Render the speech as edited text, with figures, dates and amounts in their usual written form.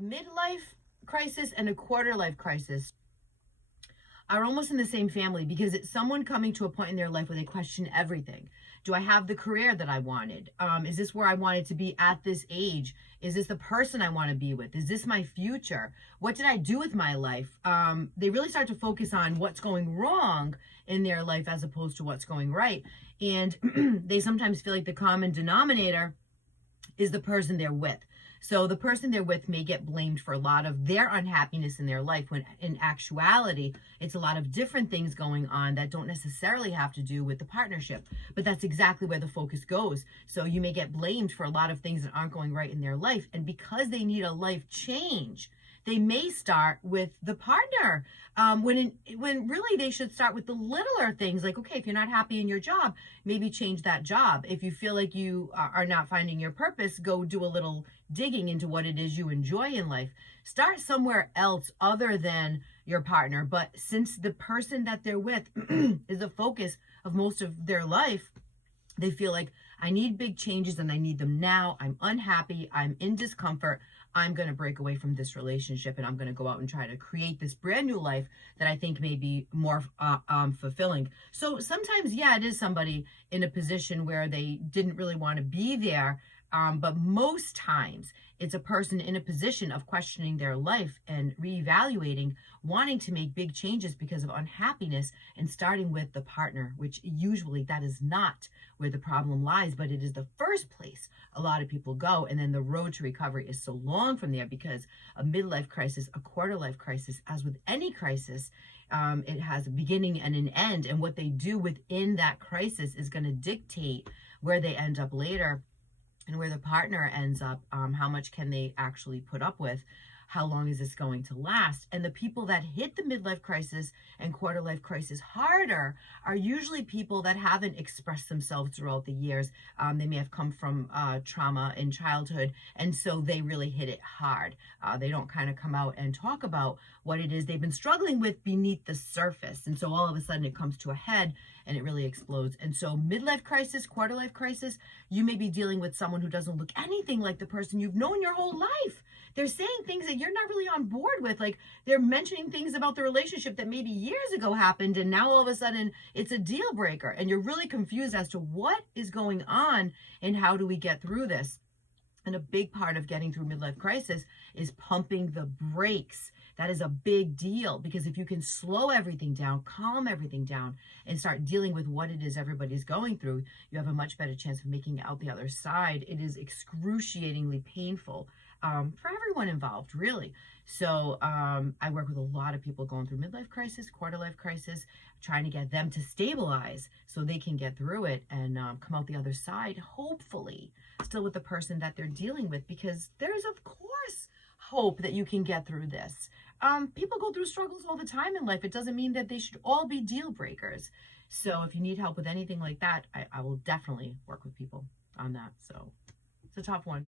midlife crisis and a quarter life crisis are almost in the same family because it's someone coming to a point in their life where they question everything. Do I have the career that I wanted? Is this where I wanted to be at this age? Is this the person I want to be with? Is this my future? What did I do with my life? They really start to focus on what's going wrong in their life as opposed to what's going right. And they sometimes feel like the common denominator is the person they're with. So the person they're with may get blamed for a lot of their unhappiness in their life when in actuality, it's a lot of different things going on that don't necessarily have to do with the partnership. But that's exactly where the focus goes. So you may get blamed for a lot of things that aren't going right in their life. And because they need a life change, they may start with the partner when really they should start with the littler things like, okay, if you're not happy in your job, maybe change that job. If you feel like you are not finding your purpose, go do a little digging into what it is you enjoy in life. Start somewhere else other than your partner. But since the person that they're with is the focus of most of their life, they feel like I need big changes and I need them now. I'm unhappy. I'm in discomfort. I'm going to break away from this relationship and I'm going to go out and try to create this brand new life that I think may be more fulfilling. So sometimes, yeah, it is somebody in a position where they didn't really want to be there. But most times it's a person in a position of questioning their life and reevaluating, wanting to make big changes because of unhappiness and starting with the partner, which usually that is not where the problem lies, but it is the first place a lot of people go. And then the road to recovery is so long from there because a midlife crisis, a quarter life crisis, as with any crisis, it has a beginning and an end. And what they do within that crisis is going to dictate where they end up later and where the partner ends up. How much can they actually put up with? How long is this going to last? And the people that hit the midlife crisis and quarter life crisis harder are usually people that haven't expressed themselves throughout the years. They may have come from trauma in childhood, and so they really hit it hard. They don't kind of come out and talk about what it is they've been struggling with beneath the surface. And so all of a sudden it comes to a head and it really explodes. And so midlife crisis, quarter life crisis, you may be dealing with someone who doesn't look anything like the person you've known your whole life. They're saying things that you're not really on board with. Like they're mentioning things about the relationship that maybe years ago happened. And now all of a sudden it's a deal breaker. And you're really confused as to what is going on and how do we get through this. And a big part of getting through midlife crisis is pumping the brakes. That is a big deal because if you can slow everything down, calm everything down, and start dealing with what it is everybody's going through, you have a much better chance of making it out the other side. It is excruciatingly painful for everyone involved, really. So I work with a lot of people going through midlife crisis, quarter life crisis, trying to get them to stabilize so they can get through it and come out the other side, hopefully, still with the person that they're dealing with, because there's, of course, hope that you can get through this. People go through struggles all the time in life. It doesn't mean that they should all be deal breakers. So if you need help with anything like that, I will definitely work with people on that. So it's a tough one.